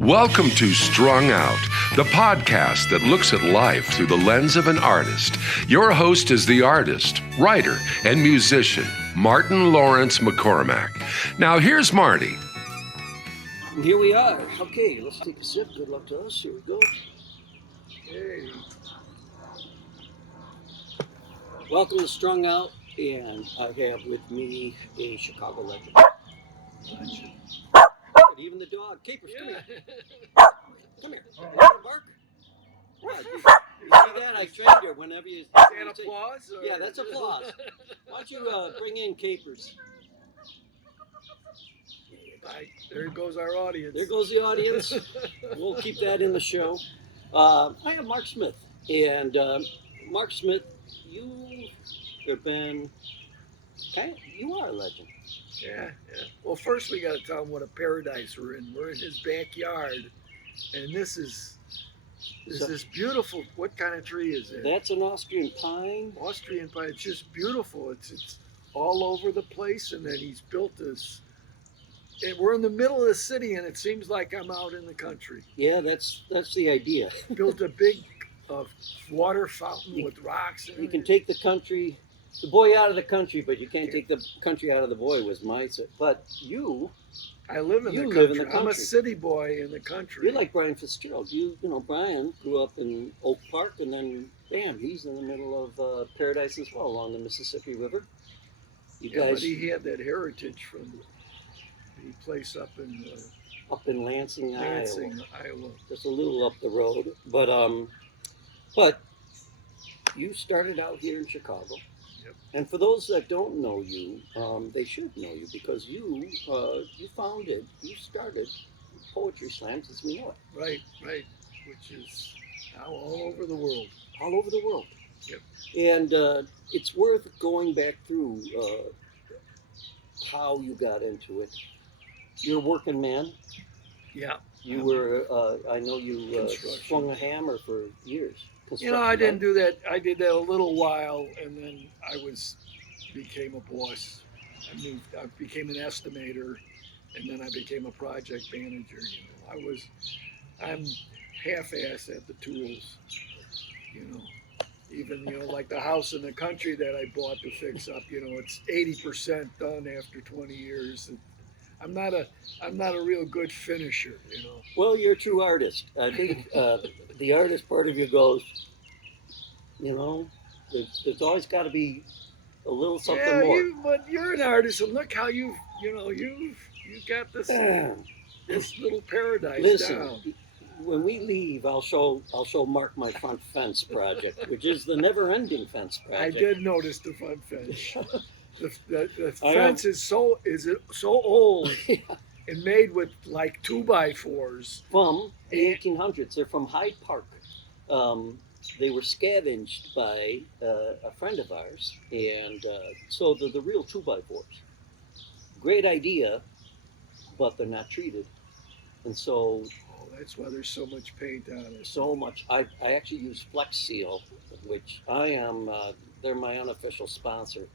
Welcome to Strung Out, the podcast that looks at life through the lens of an artist. Your host is the artist, writer, and musician, Martin Lawrence McCormack. Now here's Marty. Here we are. Okay, let's take a sip. Good luck to us. Here we go. Hey. Welcome to Strung Out, and I have with me a Chicago legend. Even the dog. Capers, come here. Come here. You want to bark? Yeah, you see that? I trained her whenever you... Is that applause? Or? Yeah, that's applause. Why don't you bring in Capers? Right, there goes our audience. There goes the audience. We'll keep that in the show. I have Marc Smith. And Marc Smith, you have been... you are a legend. Yeah. Well, first we got to tell him what a paradise we're in. We're in his backyard, and this is this beautiful. What kind of tree is it? That's an Austrian pine. Austrian pine. It's just beautiful. It's all over the place, and then he's built this. And we're in the middle of the city, and it seems like I'm out in the country. Yeah, that's the idea. Built a big water fountain with rocks in it. You can take the boy out of the country, but you can't take the country out of the boy was my... But I live in the country. I'm a city boy in the country. You're like Brian Fitzgerald. You know, Brian grew up in Oak Park, and then, bam, he's in the middle of paradise as well, along the Mississippi River. But he had that heritage from the place up in Lansing, Iowa. Just a little up the road. But you started out here in Chicago. Yep. And for those that don't know you, they should know you because you started poetry slams as we know it. Right, which is now all over the world. All over the world. Yep. And it's worth going back through how you got into it. You're a working man. Yeah. You were, I know you swung a hammer for years. You know, I didn't do that. I did that a little while, and then I became a boss. I became an estimator, and then I became a project manager. You know, I'm half-assed at the tools. You know, even like the house in the country that I bought to fix up. You know, it's 80% done after 20 years. I'm not a real good finisher. You know. Well, you're a true artist. I think. The artist part of you goes, you know, there's always got to be a little something more. But you're an artist, and look how you got this this little paradise. Listen, down. When we leave, I'll show Mark my front fence project, which is the never-ending fence project. I did notice the front fence. the fence is so old. Yeah. And made with like 2x4s. From the 1800s. They're from Hyde Park. They were scavenged by a friend of ours. And so they're the real 2x4s. Great idea, but they're not treated. And so... Oh, that's why there's so much paint on it. So much. I actually use Flex Seal, which I am... they're my unofficial sponsor.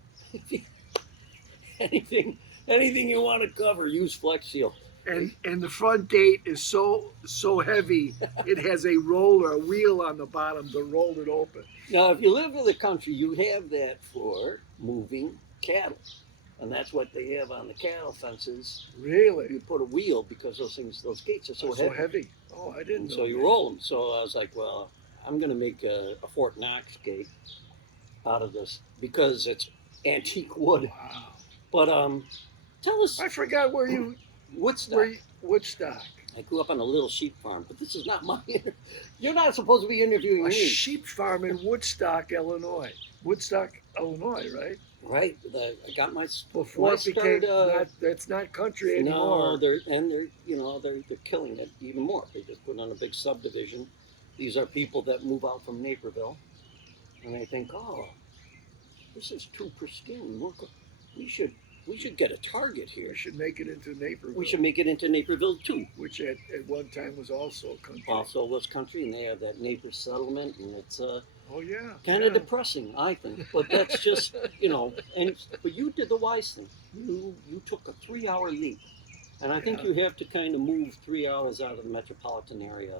Anything you want to cover, use Flex Seal. And the front gate is so heavy, it has a wheel on the bottom to roll it open. Now, if you live in the country, you have that for moving cattle. And that's what they have on the cattle fences. Really? You put a wheel because those gates are so heavy. Oh, I didn't know. So you roll them. So I was like, well, I'm going to make a Fort Knox gate out of this because it's antique wood. Wow. But tell us. I forgot where you... Woodstock. I grew up on a little sheep farm, but this is not my... You're not supposed to be interviewing me. A sheep farm in Woodstock, Illinois. Woodstock, Illinois, right? Right. I got my... Before it became... that's not country anymore. No, they're killing it even more. They just put on a big subdivision. These are people that move out from Naperville, and they think, oh, this is too pristine. We should get a target here. We should make it into Naperville. We should make it into Naperville too. Which at one time was also country. Also was country, and they have that Naples settlement, and it's kind of depressing, I think. But that's just, but you did the wise thing. You took a 3-hour leap And I think you have to kind of move 3 hours out of the metropolitan area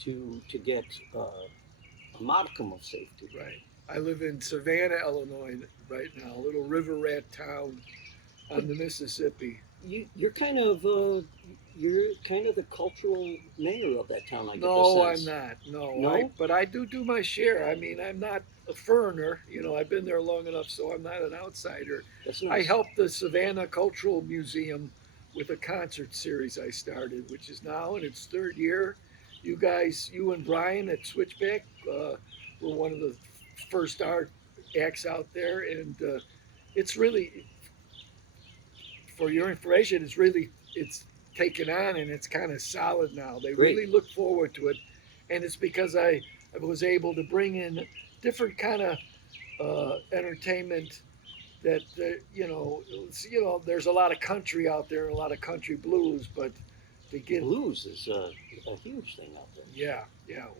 to get a modicum of safety. Right. I live in Savannah, Illinois right now, a little river rat town on the Mississippi. You're kind of the cultural mayor of that town. I get No, the I'm sense. not. No, No? but I do my share. I mean, I'm not a foreigner. You know, I've been there long enough, so I'm not an outsider. That's I nice. helped the Savannah Cultural Museum with a concert series I started, which is now in its third year. You guys, you and Brian at Switchback were one of the first art acts out there, and it's really, for your information, it's taken on and it's kind of solid now. They Great. really look forward to it, and it's because I was able to bring in different kind of entertainment that there's a lot of country out there, a lot of country blues, but to get Blues is a huge thing out there. yeah,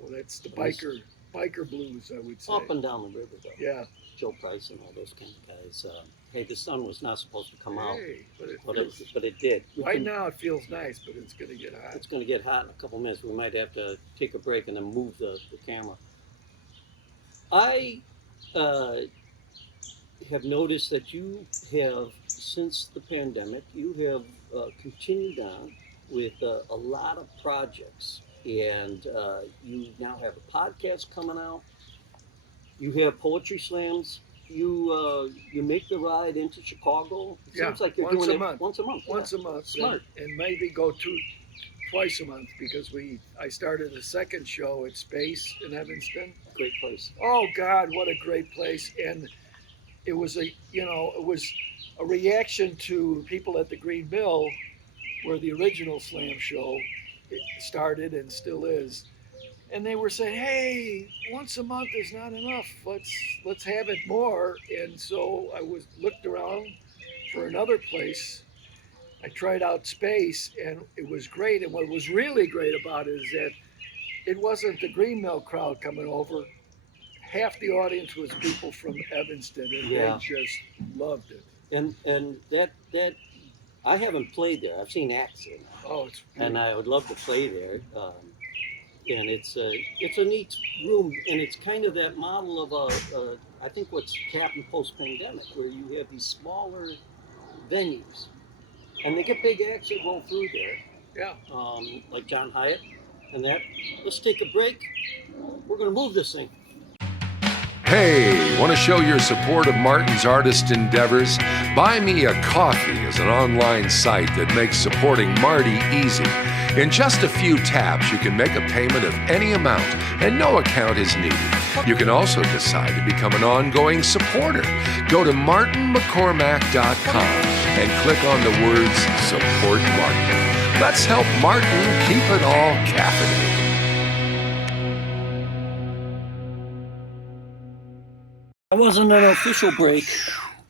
well, that's the biker blues, I would say. Up and down the river, though. Yeah. Joe Price and all those kind of guys. Hey, the sun was not supposed to come out, Hey, but it did. right now it feels nice, but it's going to get hot. It's going to get hot in a couple minutes. We might have to take a break and then move the camera. I have noticed that you have, since the pandemic, you have continued on with a lot of projects, and you now have a podcast coming out. You have poetry slams. You make the ride into Chicago. It Yeah, seems like you're once doing a it month. once a month. Once a month, Smart. and maybe go twice a month, because I started a second show at Space in Evanston. Great place. Oh God, what a great place! And it was a reaction to people at the Green Mill, where the original slam show started and still is. And they were saying, "Hey, once a month is not enough. Let's have it more." And so I looked around for another place. I tried out Space, and it was great. And what was really great about it is that it wasn't the Green Mill crowd coming over. Half the audience was people from Evanston, and Yeah. they just loved it. And that I haven't played there. I've seen acts there, Oh, it's and I would love to play there. And it's a neat room, and it's kind of that model of I think what's happened post-pandemic, where you have these smaller venues, and they get big acts that roll through there, yeah. like John Hyatt, and that. Let's take a break. We're going to move this thing. Hey, want to show your support of Martin's artist endeavors? Buy Me a Coffee is an online site that makes supporting Marty easy. In just a few taps, you can make a payment of any amount, and no account is needed. You can also decide to become an ongoing supporter. Go to martinmccormack.com and click on the words Support Martin. Let's help Martin keep it all caffeinated. That wasn't an official break.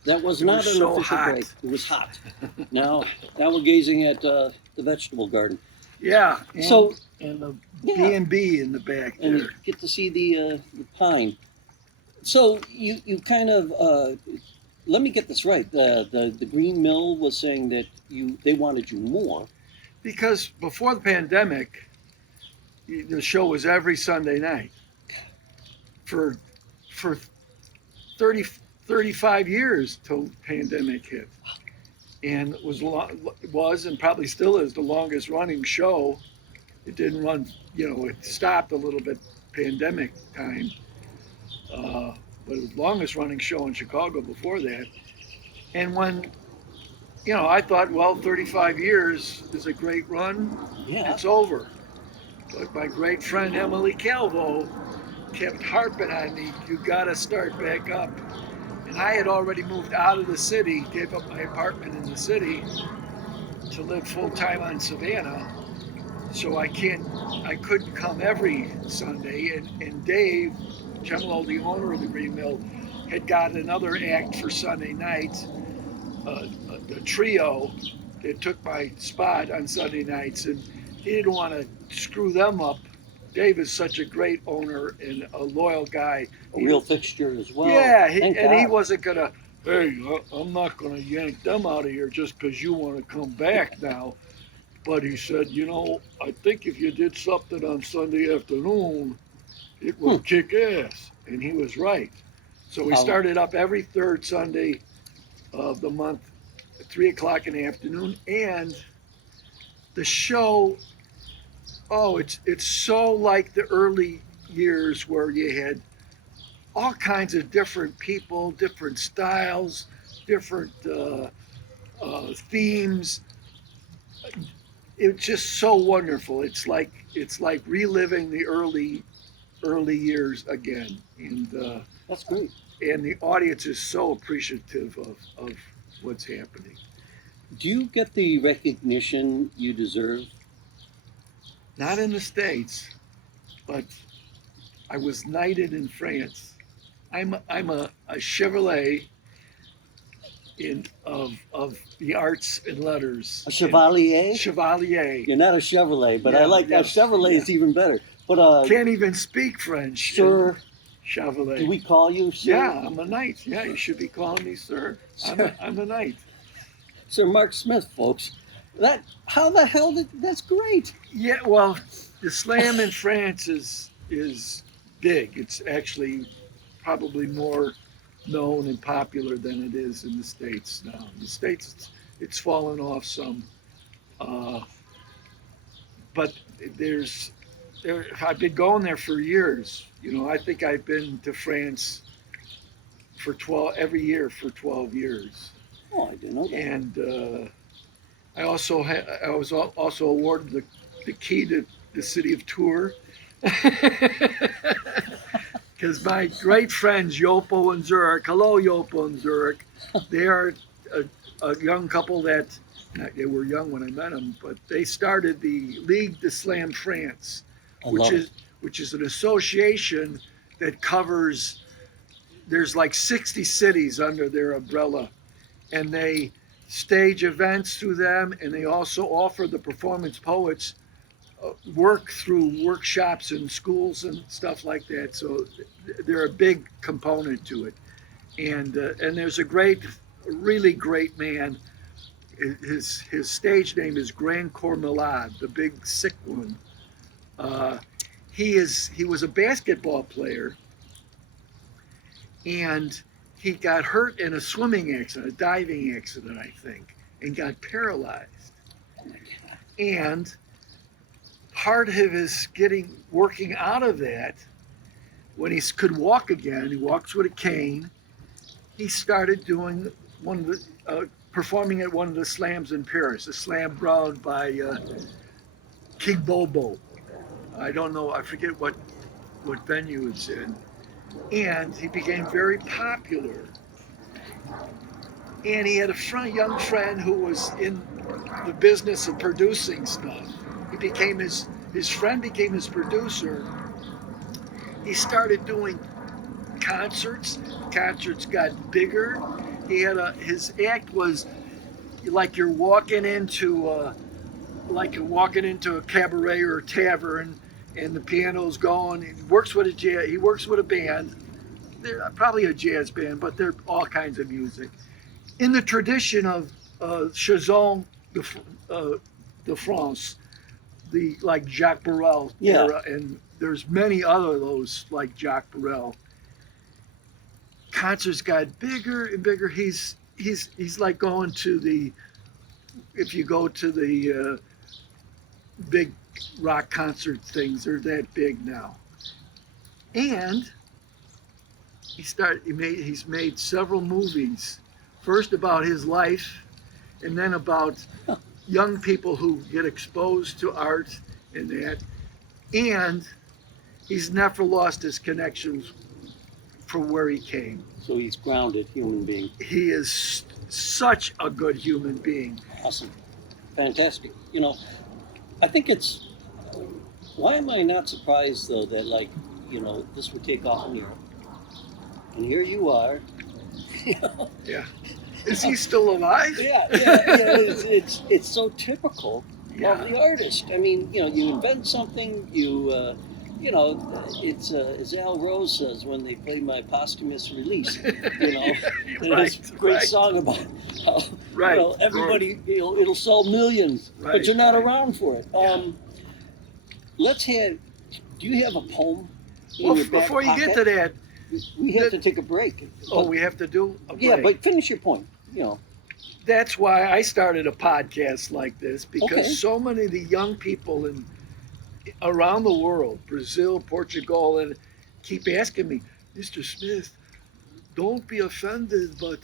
That was not was an so official hot. break. It was hot. Now we're gazing at the vegetable garden. Yeah. And, So- and the Yeah. B&B in the back And there. you get to see the pine. So you kind of let me get this right. The Green Mill was saying that they wanted you more. Because before the pandemic, the show was every Sunday night for 35 years till the pandemic hit, and it was and probably still is the longest running show. It didn't run, it stopped a little bit pandemic time, but it was the longest running show in Chicago before that. And when I thought, well, 35 years is a great run. Yeah. It's over. But my great friend Emily Calvo kept harping on me, you got to start back up. And I had already moved out of the city, gave up my apartment in the city to live full time on Savannah. So I couldn't come every Sunday. And Dave Gemlo, the owner of the Green Mill, had got another act for Sunday night, a trio that took my spot on Sunday nights, and he didn't want to screw them up. Dave is such a great owner and a loyal guy. A real fixture as well. Yeah, Thank and he God. wasn't gonna hey, I'm not going to yank them out of here just because you want to come back now. But he said, I think if you did something on Sunday afternoon, it would kick ass. And he was right. So we started up every third Sunday of the month at 3 o'clock in the afternoon. And the show, it's so like the early years where you had all kinds of different people, different styles, different themes. It's just so wonderful. It's like reliving the early years again, and That's great. and the audience is so appreciative of what's happening. Do you get the recognition you deserve? Not in the States, but I was knighted in France. I'm a Chevrolet of the arts and letters. A Chevalier? Chevalier. You're not a Chevrolet, but I Yeah, like that. yes, Chevrolet is even better. But Can't even speak French. Sir, Chevrolet. do we call you sir? Yeah, I'm a knight. Yeah, you should be calling me sir. Sir. I'm a knight. Sir Marc Smith, folks. How the hell that's great. Yeah, well, the slam in France is big. It's actually probably more known and popular than it is in the States now. In the States, it's fallen off some. But I've been going there for years. I think I've been to France for every year for 12 years. Oh, I didn't know that. And I was also awarded the key to the city of Tours. Because my great friends Yopo and Zurich, hello Yopo and Zurich, they are a young couple that, they were young when I met them, but they started the Ligue de Slam France, which is an association that covers, there's like 60 cities under their umbrella, and they stage events through them, and they also offer the performance poets work through workshops in schools and stuff like that. So they're a big component to it. And there's a really great man. His stage name is Grand Corps Malade, the big sick one. He was a basketball player, and he got hurt in a swimming accident, a diving accident, I think, and got paralyzed. And part of his working out of that, when he could walk again, he walks with a cane. He started doing performing at one of the slams in Paris, a slam brought by King Bobo. I don't know, I forget what venue it's in. And he became very popular. And he had a young friend who was in the business of producing stuff. His friend became his producer. He started doing concerts. Concerts got bigger. His act was like you're walking into a cabaret or a tavern, and the piano's going. He works with a band. They're probably a jazz band, but they're all kinds of music. In the tradition of Chanson de France, like Jacques Brel era, and there's many other of those like Jacques Brel. Concerts got bigger and bigger. He's like going to if you go to the big rock concert things, they're that big now. And he's made several movies, first about his life, and then about young people who get exposed to art and that. And he's never lost his connections from where he came. So he's grounded human being. He is such a good human being. Awesome. Fantastic. I think why am I not surprised though that this would take off in Europe? And here you are. Yeah. Is he still alive? Yeah. It's so typical of the artist. I mean, you invent something, you you know, it's as Al Rose says when they play my posthumous release. You know, and Right, it's a great right. song about how Right. everybody it'll sell millions, but Right, you're not right. around for it. Yeah. Let's have. Do you have a poem in Well, your back before you get pocket? to that, We have the- to take a break. oh, But, we have to do a yeah, break. but finish your point. You know. That's why I started a podcast like this, because Okay. so many of the young people around the world, Brazil, Portugal, and keep asking me, Mr. Smith, don't be offended, but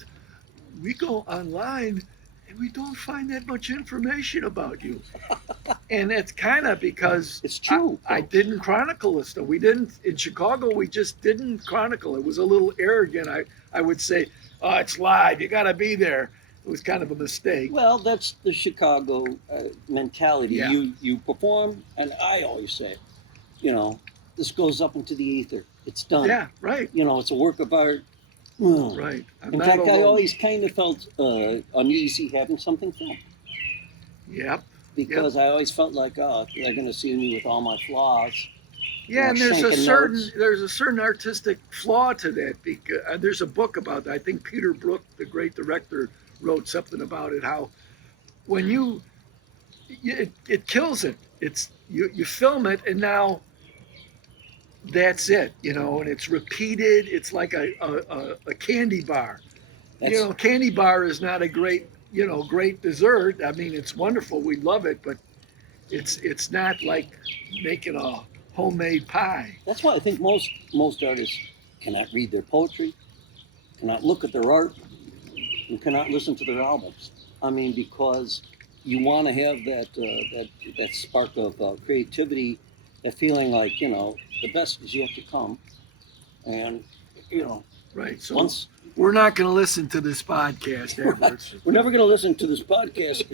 we go online and we don't find that much information about you. And it's kind of because It's true. I didn't chronicle this stuff. We didn't, in Chicago, we just didn't chronicle. It was a little arrogant. I would say, oh, it's live. You got to be there. It was kind of a mistake. Well, that's the Chicago mentality. Yeah. You perform, and I always say, you know, this goes up into the ether. It's done. Yeah, right, You know, it's a work of art. Mm. right. I'm In not fact, I alone. always kind of felt uneasy having something filmed Yep. because I always felt like, oh, they're going to see me with all my flaws. Yeah, and there's a Shanking certain artistic flaw to that. Because there's a book about that. I think Peter Brook, the great director, wrote something about it. How when it kills it. It's you film it, and now that's it. You know, and it's repeated. It's like a candy bar. That's, Candy bar is not a great dessert. I mean, it's wonderful. We love it, but it's not like making a homemade pie. that's why I think most artists cannot read their poetry, cannot look at their art, and cannot listen to their albums. I mean, because you want to have that spark of creativity, that feeling like the best is yet to come, and Right. So once we're not going to listen to this podcast ever. we're never going to listen to this podcast.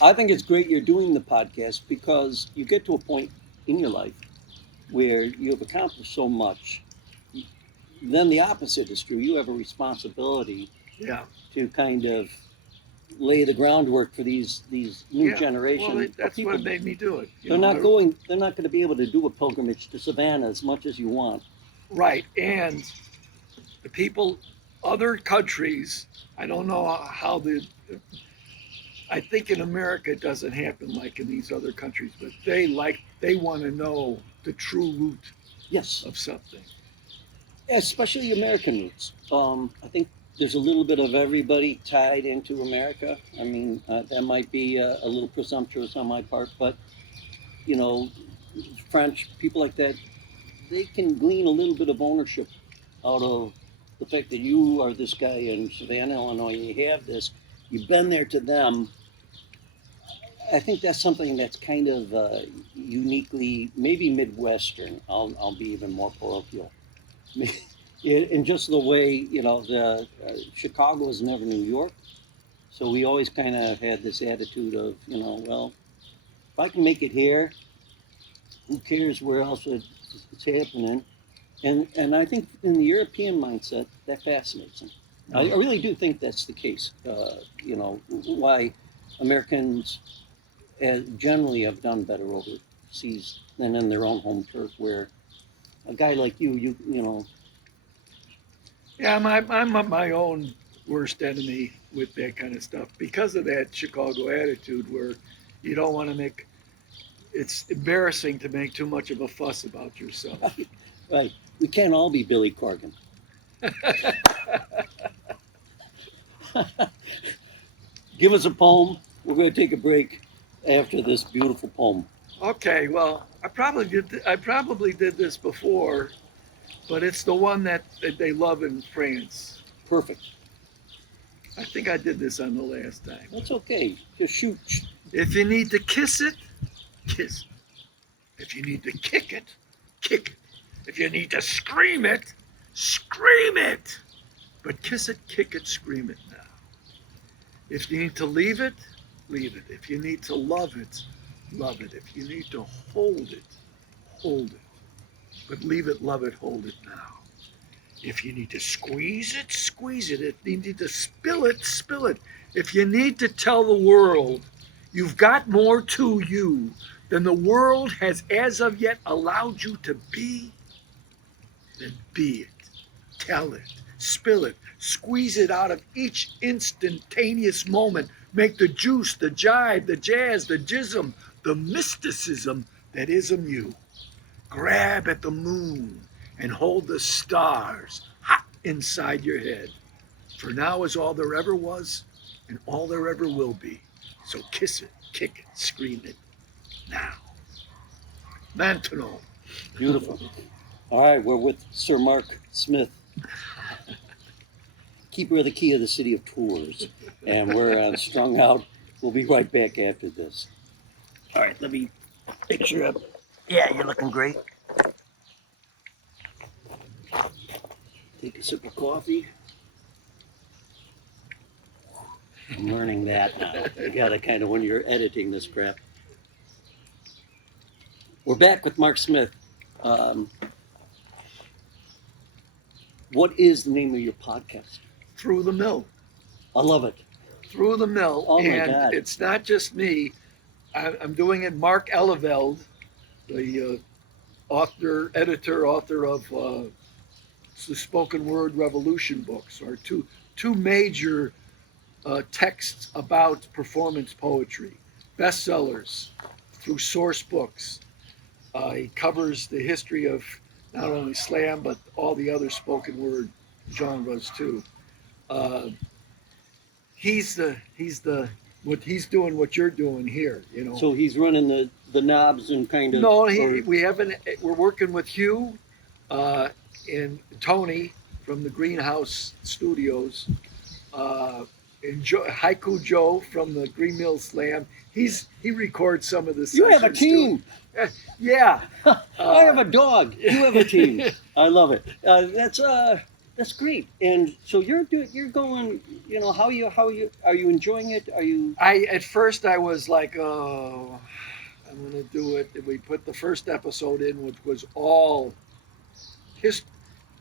I think it's great you're doing the podcast because you get to a point in your life where you have accomplished so much. Then the opposite is true. You have a responsibility Yeah. to kind of lay the groundwork for these new generation. Well, of that's people. what made me do it. They're not going to be able to do a pilgrimage to Savannah as much as you want. Right. And the people, other countries, I don't know how I think in America it doesn't happen like in these other countries, but they want to know the true root Yes, of something. especially American roots. I think there's a little bit of everybody tied into America. I mean, that might be a little presumptuous on my part, but French people like that, they can glean a little bit of ownership out of the fact that you are this guy in Savannah, Illinois, and you have this. You've been there to them. I think that's something that's kind of uniquely, maybe midwestern. I'll be even more parochial. In just the way the Chicago is never New York, so we always kind of had this attitude of well, if I can make it here, who cares where else it's happening? And I think in the European mindset that fascinates them. I really do think that's the case. Why Americans generally have done better overseas than in their own home turf, where a guy like you know. Yeah, I'm my own worst enemy with that kind of stuff because of that Chicago attitude where you don't want to make. It's embarrassing to make too much of a fuss about yourself. Right. We can't all be Billy Corgan. Give us a poem. We're going to take a break after this beautiful poem. Okay, well, I probably did this before, but it's the one that they love in France. Perfect. I think I did this on the last time. That's okay. Just shoot. If you need to kiss it, kiss it. If you need to kick it, kick it. If you need to scream it, scream it. But kiss it, kick it, scream it now. If you need to leave it, leave it. If you need to love it, love it. If you need to hold it, hold it. But leave it, love it, hold it now. If you need to squeeze it, squeeze it. If you need to spill it, spill it. If you need to tell the world you've got more to you than the world has as of yet allowed you to be, then be it. Tell it, spill it, squeeze it out of each instantaneous moment. Make the juice, the jive, the jazz, the jism, the mysticism that ism you. Grab at the moon and hold the stars hot inside your head. For now is all there ever was and all there ever will be. So kiss it, kick it, scream it now. Maintenant. Beautiful. All right, we're with Sir Marc Smith, keeper of the key of the city of Tours, and we're on Strung Out. We'll be right back after this. All right, let me picture up. Yeah, you're looking great. Take a sip of coffee. I'm learning that now. You gotta kind of, when you're editing this crap. We're back with Marc Smith. What is the name of your podcast? Thru the Mill. I love it. Thru the Mill. Oh my and God. It's not just me. I'm doing it. Mark Eleveld, the author of the Spoken Word Revolution books, are two major texts about performance poetry, bestsellers through Source Books. He covers the history of not only slam but all the other spoken word genres too. He's what he's doing, what you're doing here, you know. So he's running the knobs and kind of. No, we haven't. We're working with Hugh and Tony from the Greenhouse Studios, and Haiku Joe from the Green Mill Slam. He records some of the sessions. You have a team. Too. Yeah. I have a dog. You have a team. I love it. That's great. And so you're going. You know, how are you enjoying it? Are you? At first I was like, oh, I'm gonna do it. And we put the first episode in, which was all his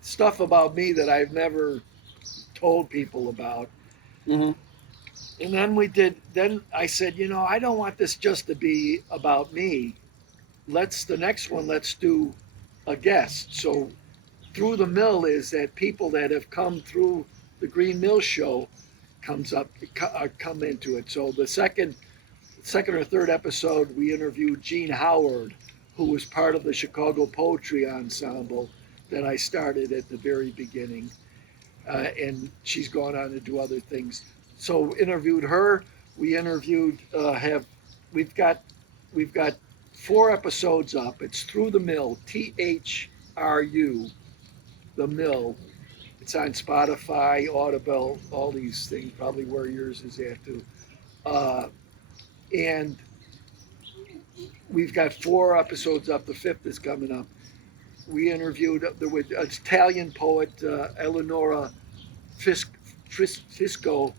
stuff about me that I've never told people about. Mm-hmm. And then I said, you know, I don't want this just to be about me. Let's do a guest. So Thru the Mill is that people that have come through the Green Mill show come into it. So the second or third episode, we interviewed Jean Howard, who was part of the Chicago Poetry Ensemble that I started at the very beginning. And she's gone on to do other things. So interviewed her. We interviewed we've got 4 episodes up. It's Thru the Mill, THRU, the Mill. It's on Spotify, Audible, all these things, probably where yours is at too. And we've got 4 episodes up. The 5th is coming up. We interviewed the Italian poet Eleonora Fisco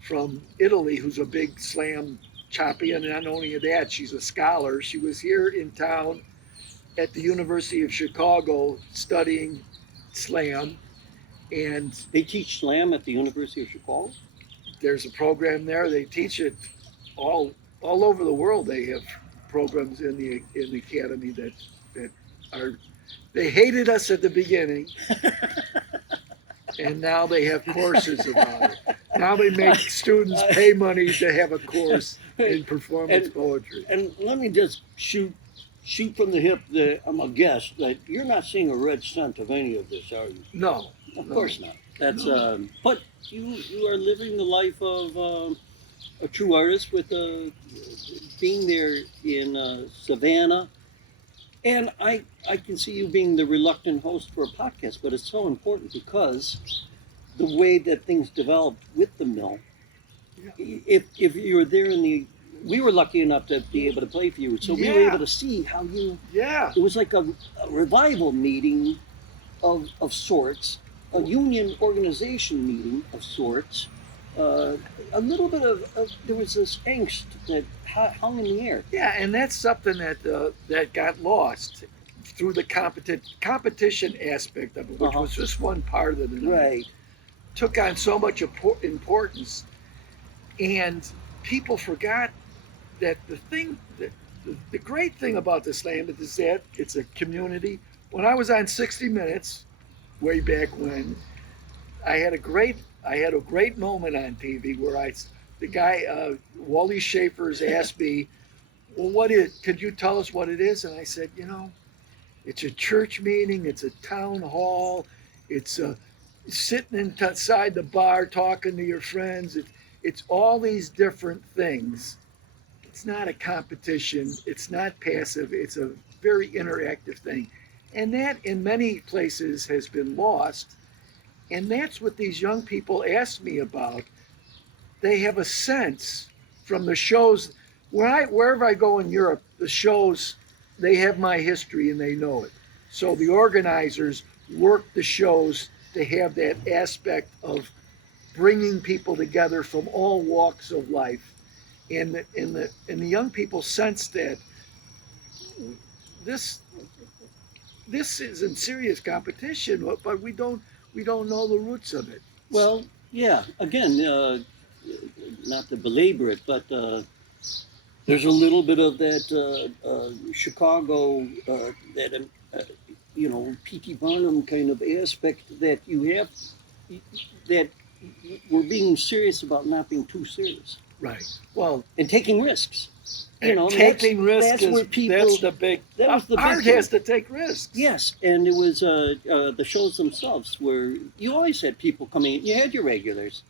from Italy, who's a big slam champion. And not only that, she's a scholar. She was here in town at the University of Chicago studying slam. And They teach slam at the University of Chicago? there's a program there. They teach it all over the world. They have programs in the academy that are. They hated us at the beginning, and now they have courses about it. Now they make students pay money to have a course in performance poetry. And let me just shoot from the hip that I'm a guess that you're not seeing a red cent of any of this, are you? No. Of course not. That's but you are living the life of a true artist with being there in Savannah, and I can see you being the reluctant host for a podcast, but it's so important because the way that things developed with the mill. Yeah. If you were there we were lucky enough to be able to play for you, so we were able to see how you. Yeah. It was like a revival meeting of sorts. A union organization meeting of sorts, a little bit of there was this angst that hung in the air. Yeah, and that's something that got lost through the competition aspect of it, which was just one part of it. Right. Took on so much importance, and people forgot that the the great thing about the slam is that it's a community. When I was on 60 Minutes, way back when, I had a great moment on TV where the guy Wally Schaefer's asked me, well, could you tell us what it is? And I said, it's a church meeting, it's a town hall, it's sitting inside the bar talking to your friends. It's all these different things. It's not a competition. It's not passive. It's a very interactive thing. And that in many places has been lost. And that's what these young people ask me about. They have a sense from the shows. Wherever I go in Europe, the shows, they have my history and they know it. So the organizers work the shows to have that aspect of bringing people together from all walks of life. And the young people sense that this isn't serious competition, but we don't know the roots of it. Well, yeah. Again, not to belabor it, but there's a little bit of that Chicago, that P.T. Barnum kind of aspect that you have, that we're being serious about not being too serious. Right. Well, and taking risks. Taking risks. That's where people. That's the big. That was the art big has to take risks. Yes, and it was the shows themselves where you always had people coming in. You had your regulars,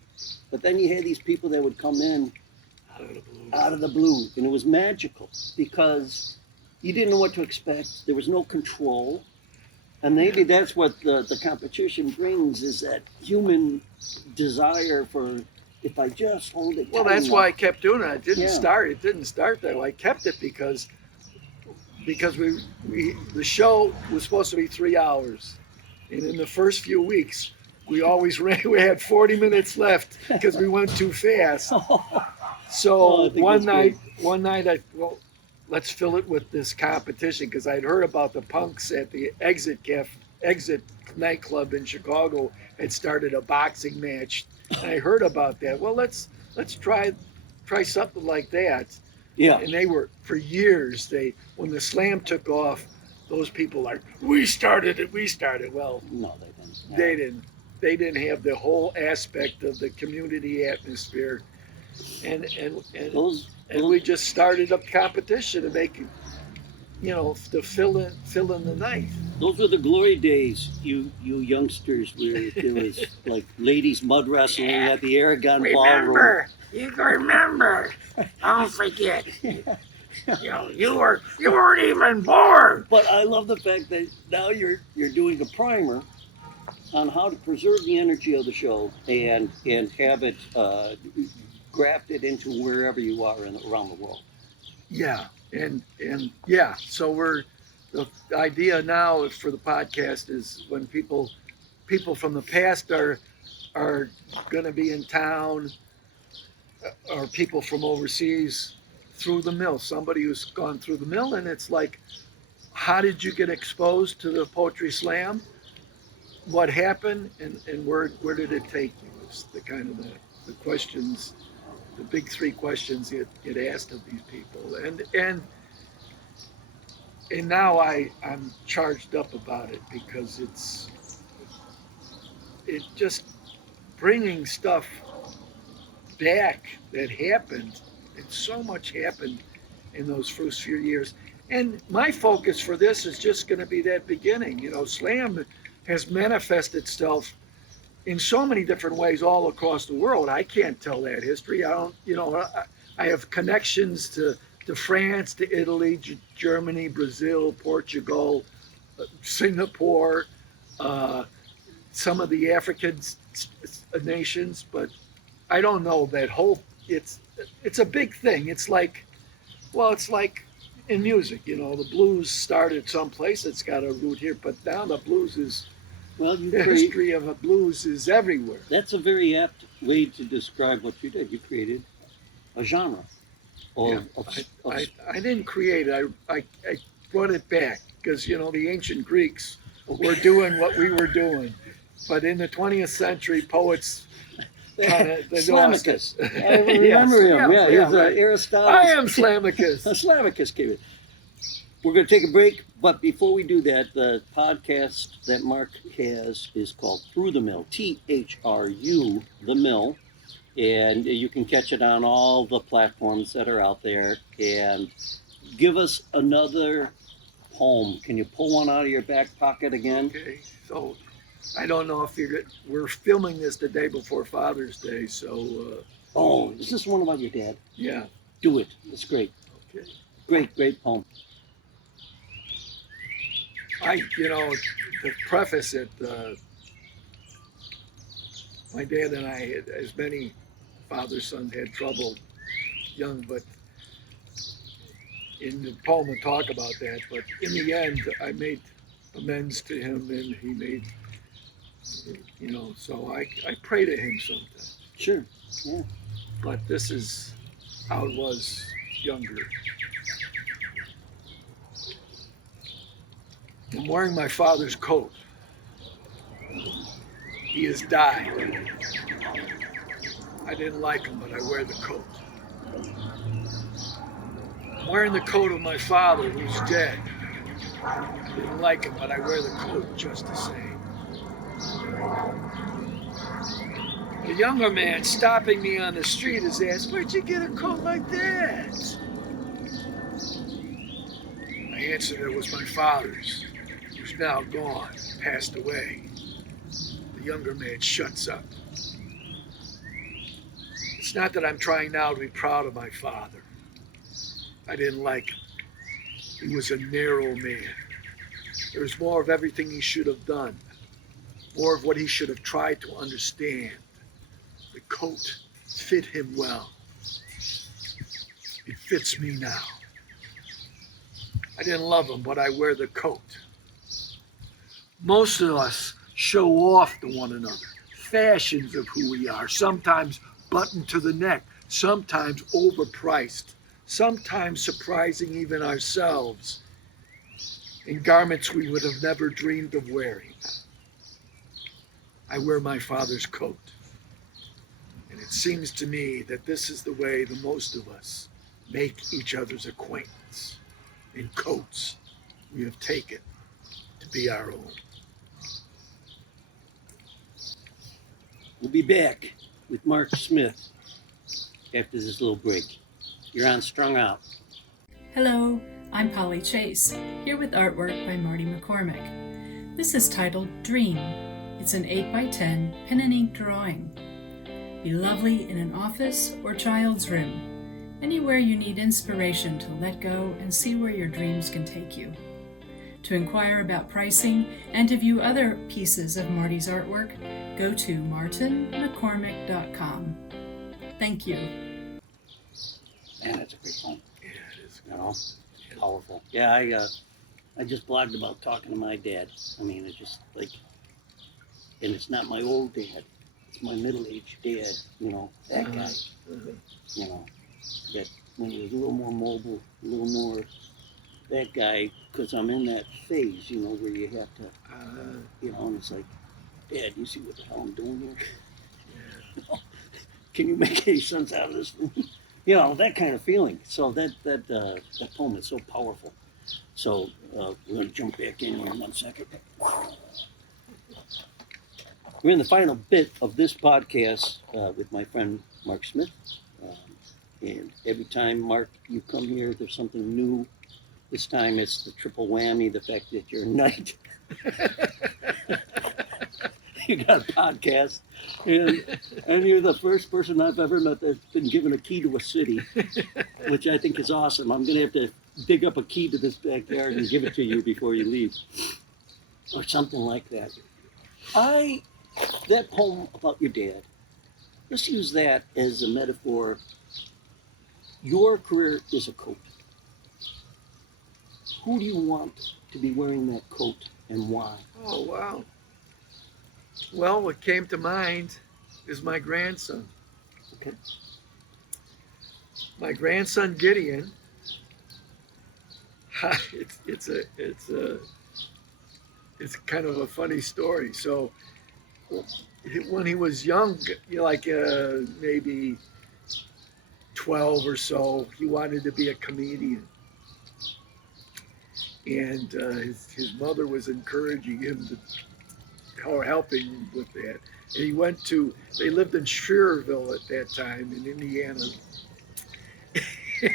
but then you had these people that would come in out of the blue, and it was magical because you didn't know what to expect. There was no control, and maybe that's what the competition brings, is that human desire for, if I just hold it. Well, that's why I kept doing it. It didn't start that way. I kept it because the show was supposed to be 3 hours, and in the first few weeks we always ran. We had 40 minutes left because we went too fast. So one night let's fill it with this competition, because I'd heard about the punks at the Exit nightclub in Chicago had started a boxing match. And I heard about that. Well, let's try something like that. Yeah. And they were, for years, when the slam took off, those people like, we started it. Well, no, they didn't. No. They didn't have the whole aspect of the community atmosphere, and we just started up competition to make, to fill in the night. Those were the glory days, you youngsters, where there was like ladies mud wrestling at the Aragon Ballroom. You remember. Don't forget. You weren't even born. But I love the fact that now you're doing a primer on how to preserve the energy of the show and have it grafted into wherever you are around the world. Yeah, and yeah. So the idea now for the podcast is when people from the past are going to be in town, or people from overseas, through the mill. Somebody who's gone through the mill, and it's like, how did you get exposed to the Poetry Slam? What happened, and where did it take you? It's the kind of the questions, the big three questions get asked of these people, and now I'm charged up about it, because it's just bringing stuff back that happened, and so much happened in those first few years. And my focus for this is just going to be that beginning. Slam has manifested itself in so many different ways all across the world. I can't tell that history. I have connections to France, to Italy, Germany, Brazil, Portugal, Singapore, some of the African nations, but I don't know that whole. It's a big thing. It's like in music, the blues started someplace. It's got a root here, but now the blues is. Well, the history of a blues is everywhere. That's a very apt way to describe what you did. You created a genre. I didn't create it. I brought it back, because the ancient Greeks were doing what we were doing, but in the 20th century, poets kind of Slamicus. I remember him. Yeah, he was right. Aristotle. I am Slamicus. Slamicus came in. We're going to take a break, but before we do that, the podcast that Mark has is called Thru the Mill, THRU, the Mill, and you can catch it on all the platforms that are out there. And give us another poem. Can you pull one out of your back pocket again? Okay, so I don't know if we're filming this the day before Father's Day, so Oh, is this one about your dad? yeah. Do it. It's great. Okay. Great poem. To preface it, my dad and I, as many father sons, had trouble young, but in the poem we talk about that. But in the end, I made amends to him, and he made, so I pray to him sometimes. Sure. Yeah. But this is how it was younger. I'm wearing my father's coat. He has died. I didn't like him, but I wear the coat. I'm wearing the coat of my father, who's dead. I didn't like him, but I wear the coat just the same. A younger man stopping me on the street has asked, "Where'd you get a coat like that?" I answered it was my father's, who's now gone, passed away. The younger man shuts up. It's not that I'm trying now to be proud of my father. I didn't like him. He was a narrow man. There was more of everything he should have done, more of what he should have tried to understand. The coat fit him well. It fits me now. I didn't love him, but I wear the coat. Most of us show off to one another, fashions of who we are, sometimes buttoned to the neck, sometimes overpriced, sometimes surprising even ourselves, in garments we would have never dreamed of wearing. I wear my father's coat, and it seems to me that this is the way the most of us make each other's acquaintance, in coats we have taken to be our own. We'll be back with Marc Smith after this little break. You're on Strung Out. Hello, I'm Polly Chase, here with artwork by Marty McCormick. This is titled Dream. It's an 8x10 pen and ink drawing. Be lovely in an office or child's room, anywhere you need inspiration to let go and see where your dreams can take you. To inquire about pricing and to view other pieces of Marty's artwork, go to martinmccormick.com. Thank you. Man, that's a great poem. Yeah, it is. Powerful. Yeah, I just blogged about talking to my dad. I mean, it's just like, and it's not my old dad. It's my middle-aged dad, that guy. That when he was a little more mobile, a little more that guy, because I'm in that phase, where you have to, and it's like, Dad, you see what the hell I'm doing here? Yeah. Can you make any sense out of this? That kind of feeling. So that poem is so powerful. So we're going to jump back in here in 1 second. We're in the final bit of this podcast with my friend Marc Smith. And every time, Mark, you come here, there's something new. This time it's the triple whammy, the fact that you're a knight. You got a podcast, and you're the first person I've ever met that's been given a key to a city, which I think is awesome. I'm going to have to dig up a key to this backyard and give it to you before you leave, or something like that. That poem about your dad, let's use that as a metaphor. Your career is a coat. Who do you want to be wearing that coat and why? Oh, wow. Well, what came to mind is my grandson. Okay. My grandson Gideon. It's kind of a funny story. So when he was young, like maybe 12 or so, he wanted to be a comedian. And his mother was encouraging him or helping him with that. And he went to, they lived in Schererville at that time in Indiana.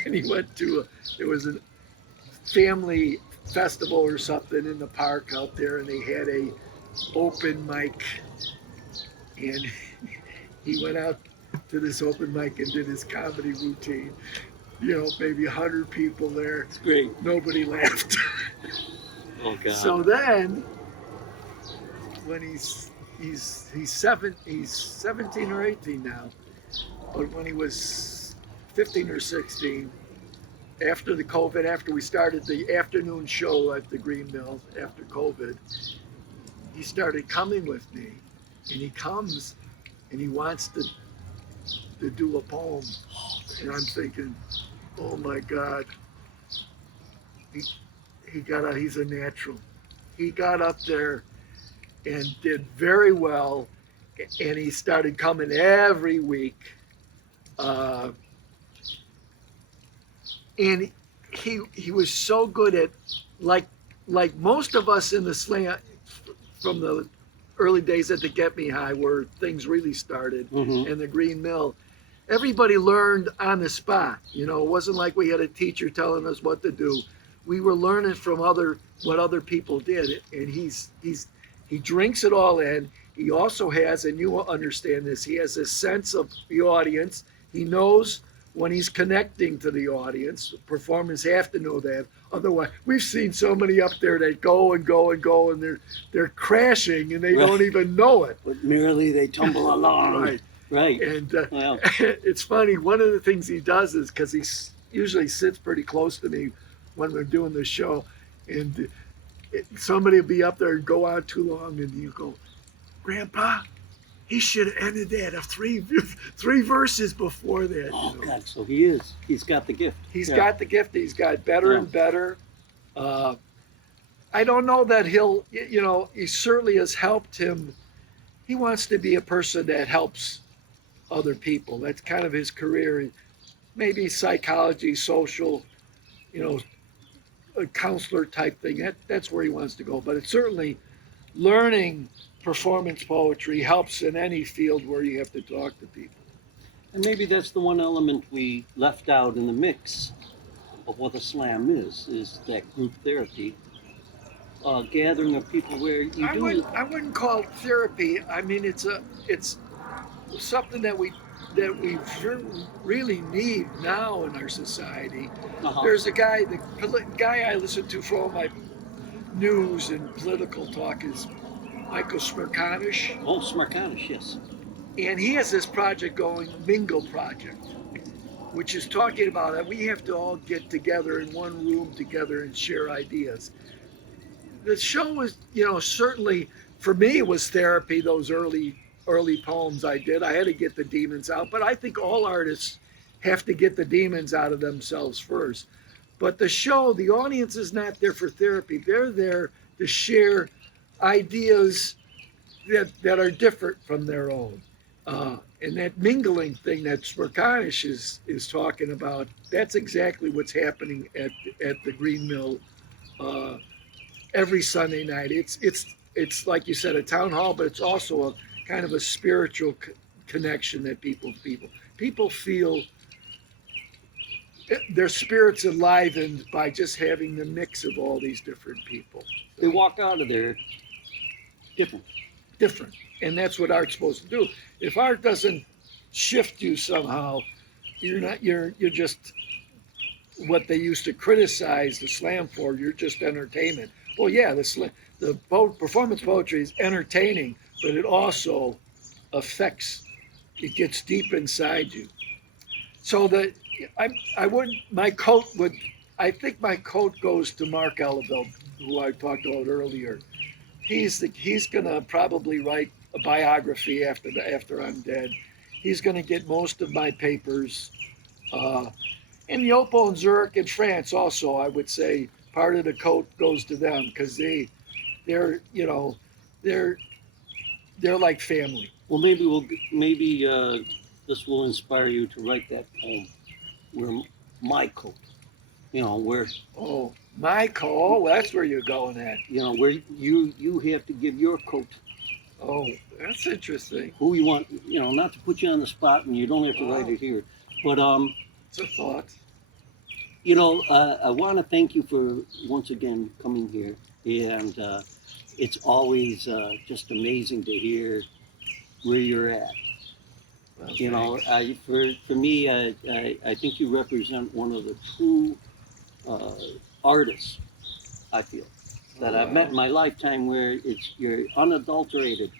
And he went to, there was a family festival or something in the park out there, and they had a open mic. And he went out to this open mic and did his comedy routine. Maybe 100 people there. It's great. Nobody laughed. Oh God. So then, when he's 17 or 18 now, but when he was 15 or 16, after the COVID, after we started the afternoon show at the Green Mill after COVID, he started coming with me, and he comes and he wants to do a poem, and I'm thinking, oh my God, he's a natural. He got up there and did very well, and he started coming every week. And he was so good at, like most of us in the slam from the early days at the Get Me High, where things really started, and the Green Mill. Everybody learned on the spot. It wasn't like we had a teacher telling us what to do. We were learning from what other people did, and he drinks it all in. He also has, and you will understand this, he has a sense of the audience. He knows when he's connecting to the audience. Performers have to know that. Otherwise, we've seen so many up there that go and go and go, and they're crashing, and they don't even know it. But merely they tumble along. Right. Right. And Wow. it's funny, one of the things he does is, because he usually sits pretty close to me when we're doing the show, and somebody will be up there and go on too long, and you go, Grandpa, he should have ended that of three verses before that. Oh God, so he's got the gift. He's got the gift. He's got better and better. I don't know that he certainly has helped him. He wants to be a person that helps other people. That's kind of his career. Maybe psychology, social, a counselor type thing. That's where he wants to go. But it's certainly learning performance poetry helps in any field where you have to talk to people. And maybe that's the one element we left out in the mix of what a slam is that group therapy. Gathering of people where you I wouldn't call it therapy. I mean, it's something that we really need now in our society. There's a guy, the guy I listen to for all my news and political talk is Michael Smerconish. Oh, Smerconish, yes. And he has this project going, Mingle Project, which is talking about that we have to all get together in one room together and share ideas. The show was, certainly for me it was therapy, those early poems I did. I had to get the demons out, but I think all artists have to get the demons out of themselves first. But the show, the audience is not there for therapy. They're there to share ideas that are different from their own. And that mingling thing that Smerconish is talking about, that's exactly what's happening at the Green Mill every Sunday night. It's like you said, a town hall, but it's also a kind of a spiritual connection that people feel their spirits enlivened by just having the mix of all these different people. They walk out of there different. And that's what art's supposed to do. If art doesn't shift you somehow, you're just what they used to criticize the slam for. You're just entertainment. Well, yeah, the performance poetry is entertaining, but it also affects. It gets deep inside you. So that I think my coat goes to Mark Eleveld, who I talked about earlier. He's gonna probably write a biography after I'm dead. He's gonna get most of my papers. And Yopo and Zurich in France also, I would say part of the coat goes to them, because they're they're like family. Well, maybe this will inspire you to write that poem. Where my coat, where Oh, Michael, that's where you're going at. where you have to give your coat. Oh, that's interesting. Who you want, not to put you on the spot, and you don't have to write it here, but It's a thought. I want to thank you for once again coming here, and it's always just amazing to hear where you're at. Well, For me, I think you represent one of the true artists. I feel that I've met in my lifetime, where you're unadulterated.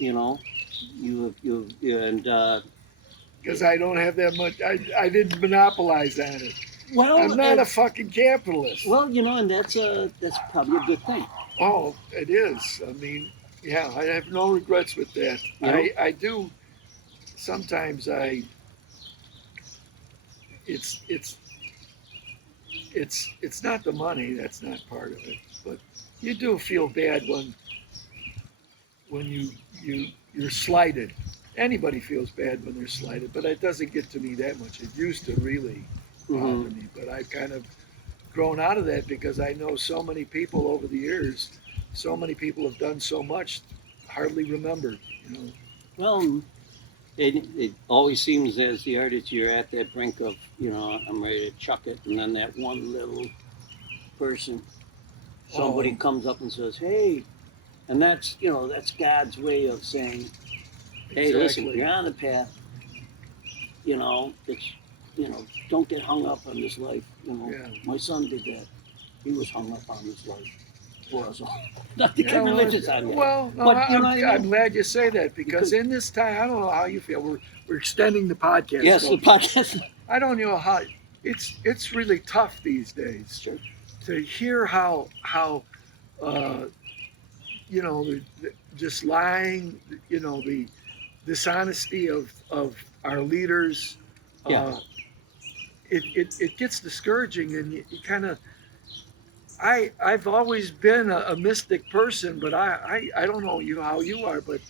And because I don't have that much. I didn't monopolize on it. well, I'm not a fucking capitalist. well, and that's probably a good thing. Oh, it is. I mean, yeah, I have no regrets with that. I do. Sometimes it's not the money, that's not part of it, but you do feel bad when you're slighted. Anybody feels bad when they're slighted, but it doesn't get to me that much. It used to really bother me, but I've kind of grown out of that because I know so many people over the years. So many people have done so much, hardly remembered. Well, it always seems as the artist you're at that brink of, I'm ready to chuck it, and then that one little person, somebody comes up and says, "Hey," and that's God's way of saying, "Hey, listen, you're on the path. It's don't get hung up on this life. Yeah. My son did that. He was hung up on this life for us all. Not to get religious on that. Well, no, But, I'm glad you say that because in this time, I don't know how you feel. We're extending the podcast. Yes, the podcast. I don't know how it's really tough these days Sure. to hear how just lying, the dishonesty of our leaders. Yeah. It gets discouraging, and you kind of. I've always been a mystic person, but I don't know how you are, but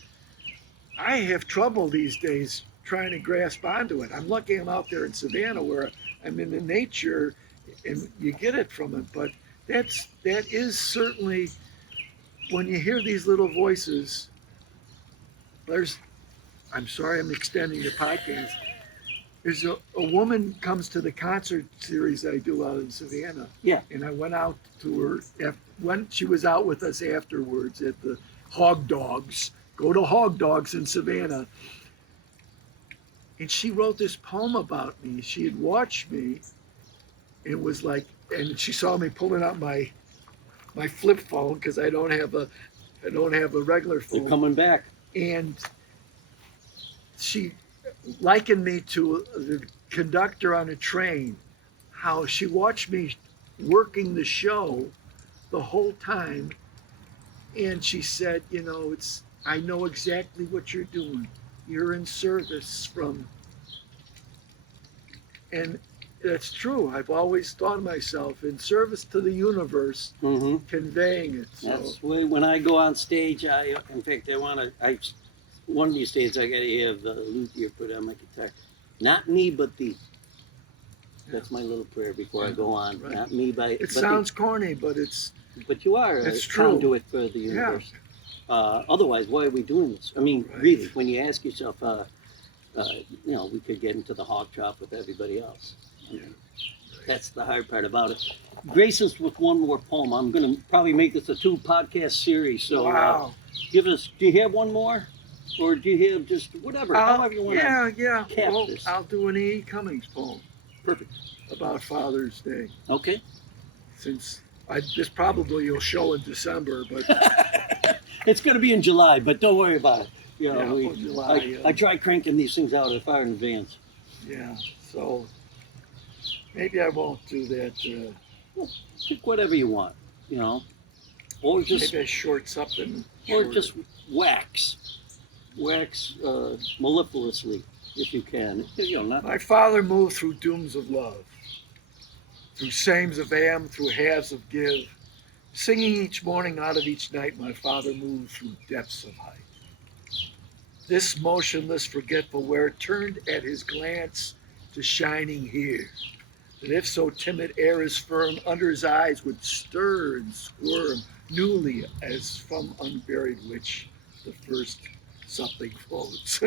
I have trouble these days trying to grasp onto it. I'm lucky I'm out there in Savannah where I'm in the nature and you get it from it, but that is certainly when you hear these little voices. I'm sorry I'm extending the podcast. There's a woman comes to the concert series I do out in Savannah. Yeah. And I went out to her when she was out with us afterwards at the Hog Dogs. Go to Hog Dogs in Savannah. And she wrote this poem about me. She had watched me and was like, and she saw me pulling out my flip phone because I don't have a regular phone. They're coming back. And she likened me to the conductor on a train, how she watched me working the show the whole time, and she said, I know exactly what you're doing. You're in service and that's true. I've always thought of myself in service to the universe, conveying it. So. That's why when I go on stage, one of these days I gotta have the luthier put on my guitar. Not me, but thee. That's my little prayer before I go on. Right. Not me, It sounds corny, but it's. But you are It's a true. conduit for the universe. Otherwise, why are we doing this? I mean, Right. really, when you ask yourself, we could get into the hog chop with everybody else. I mean, that's the hard part about it. Grace us with one more poem. I'm going to probably make this a 2-podcast series. So Wow. do you have one more? Or do you have just whatever, however you want Yeah. cap Well, this. I'll do an E. Cummings poem Perfect. about Father's Day. Okay. Since this probably you'll show in December, but It's going to be in July, but don't worry about it. July. I try cranking these things out far in advance. Yeah. So maybe I won't do that. Pick whatever you want, or just Maybe I short something. or shorter. just wax mellifluously if you can. Not My father moved through dooms of love, through sames of am, through halves of give. Singing each morning out of each night, my father moved through depths of height. This motionless, forgetful wear turned at his glance to shining here, that if so timid air is firm, under his eyes would stir and squirm, newly as from unburied witch the first something floats.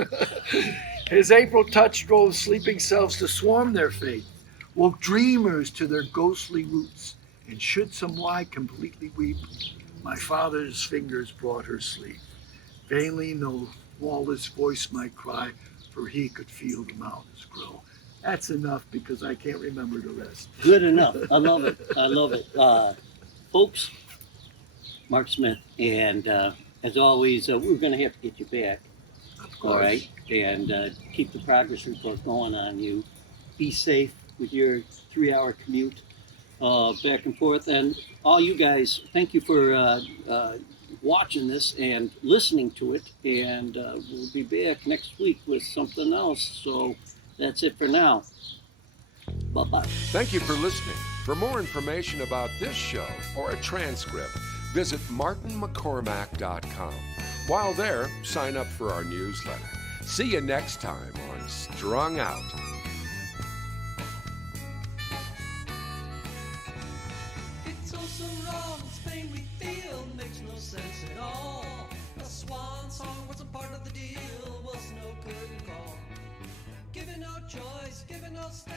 His April touch drove sleeping selves to swarm their fate, woke dreamers to their ghostly roots, and should some lie completely weep, my father's fingers brought her sleep. Vainly no lawless voice might cry, for he could feel the mountains grow. That's enough because I can't remember the rest. Good enough. I love it. I love it. Folks, Marc Smith, and as always, we're going to have to get you back. Of course. All right, and keep the progress report going on you. Be safe with your 3-hour commute back and forth. And all you guys, thank you for watching this and listening to it. And we'll be back next week with something else. So that's it for now. Bye-bye. Thank you for listening. For more information about this show or a transcript, visit martinmccormack.com. While there, sign up for our newsletter. See you next time on Strung Out. It's all so wrong, this pain we feel makes no sense at all. A swan song wasn't part of the deal, was no curtain call. Given no choice, given no step.